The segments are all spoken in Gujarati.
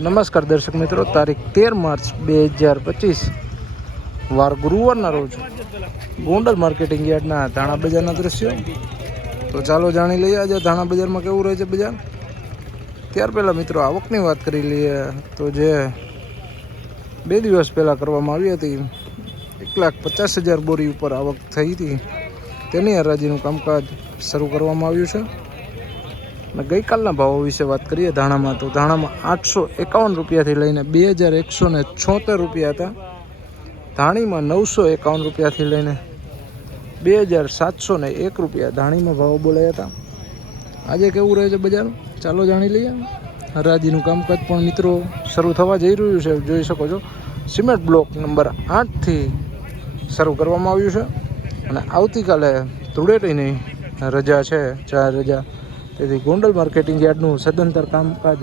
નમસ્કાર દર્શક મિત્રો, તારીખ 13 માર્ચ 2025 વાર ગુરુવારના રોજ ગોંડલ માર્કેટિંગ યાર્ડના ધાણા બજારના દ્રશ્યો. તો ચાલો જાણી લઈએ આજે ધાણા બજારમાં કેવું રહે છે બજાર. ત્યાર પહેલાં મિત્રો આવકની વાત કરી લઈએ તો જે 2 દિવસ પહેલાં કરવામાં આવી હતી 1,50,000 બોરી ઉપર આવક થઈ હતી, તેની હરાજીનું કામકાજ શરૂ કરવામાં આવ્યું છે. અને ગઈકાલના ભાવો વિશે વાત કરીએ ધાણામાં, તો ધાણામાં 851 રૂપિયાથી લઈને 2,176 રૂપિયા હતા. ધાણીમાં 951 રૂપિયાથી લઈને 2,701 રૂપિયા ધાણીમાં ભાવો બોલાયા હતા. આજે કેવું રહે છે બજાર, ચાલો જાણી લઈએ. હરાજીનું કામકાજ પણ મિત્રો શરૂ થવા જઈ રહ્યું છે, જોઈ શકો છો. સિમેન્ટ બ્લોક નંબર 8થી શરૂ કરવામાં આવ્યું છે અને આવતીકાલે ધૂળેટીની રજા છે, 4 રજા, તેથી ગોંડલ માર્કેટિંગ યાર્ડનું સદંતર કામકાજ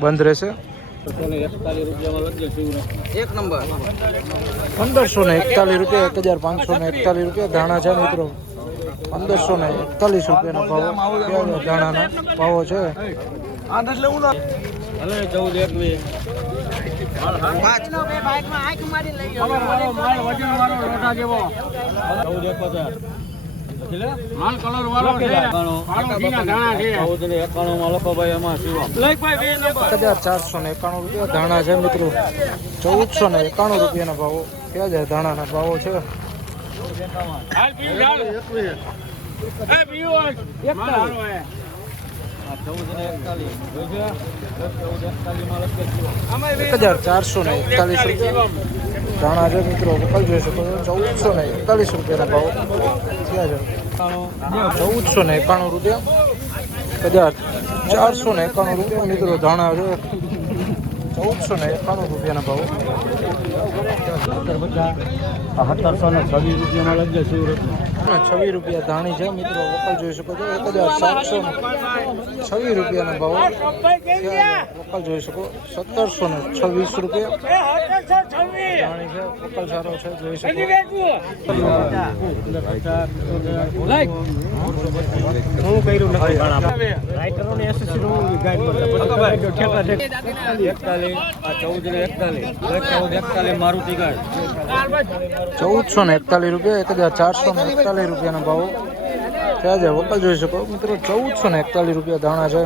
બંધ રહેશે. 1,541 રૂપિયા, 1,541 રૂપિયા ધાણા છે મિત્રો. 1,541 રૂપિયાના ભાવો ધાણાના ભાવો છે. માલ કલર વાળો છે, 1,491 રૂપિયા ધાણા છે મિત્રો. 1,491 રૂપિયાના ભાવો ક્યાં જાય ધાણાના ભાવો છે. ₹1,441 ધાણા છે મિત્રો, વકલ જોઈ શકો છો. 1,441 રૂપિયાના ભાવો ક્યાં છે. 1,491 રૂપિયા, 1,491 રૂપિયા મિત્રો ધાણા છે. 1,491 રૂપિયાના ભાવો. 26 રૂપિયા ધાણી છે મિત્રો, વકલ જોઈ શકો છો. 1,726 રૂપિયાના ભાવો વકલ જોઈ શકો. 1,726 રૂપિયા ધાણી છે, વકલ સારો છે, જોઈ શકો. 1,441 રૂપિયા, 1,441 રૂપિયાના ભાવો ક્યાં છે, વકલ જોઈ શકો મિત્રો. 1,441 રૂપિયા ધાણા છે.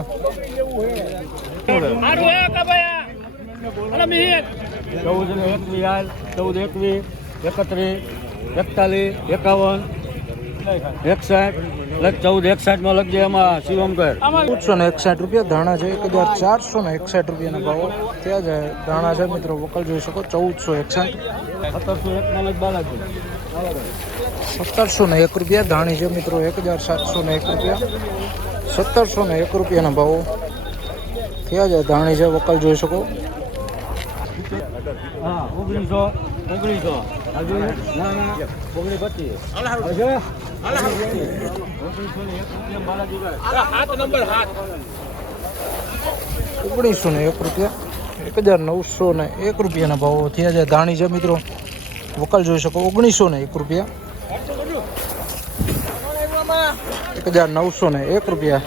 1,461 રૂપિયા ધાણા છે. 1,461 રૂપિયાના ભાવો ત્યાં છે ધાણા છે મિત્રો, વકલ જોઈ શકો. 1,461 1,701 રૂપિયા ધાણી છે મિત્રો. 1,701 રૂપિયા, 1,701 રૂપિયાના ભાવો ક્યાં છે ધાણી છે, વકલ જોઈ શકો. 1900 રૂપિયા, 1,901 રૂપિયાના ભાવો થયા છે ધાણી છે મિત્રો, વકલ જોઈ શકો. 1,901 રૂપિયા, 1,901 રૂપિયા.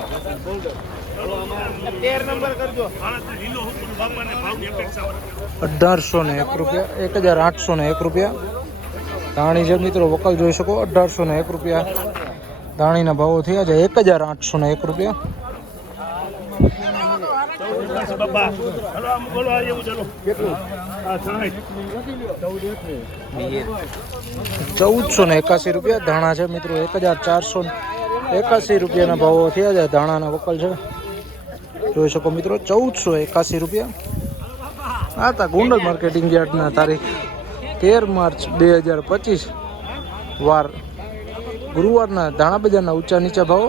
1,801 રૂપિયા, 1,801 રૂપિયા ધાણી છે મિત્રો, વકલ જોઈ શકો. 1,801 રૂપિયા ધાણીના ભાવો થયા છે. 1,801 રૂપિયા. 1,481 રૂપિયા ધાણા છે મિત્રો. 1,481 રૂપિયાના ભાવો થયા છે ધાણાના, વકલ છે, જોઈ શકો મિત્રો. 1,481 રૂપિયા. આ હતા ગોંડલ માર્કેટિંગ યાર્ડના તારીખ 13 માર્ચ 2025 વાર ગુરુવારના ધાણા બજારના ઊંચા નીચા ભાવો.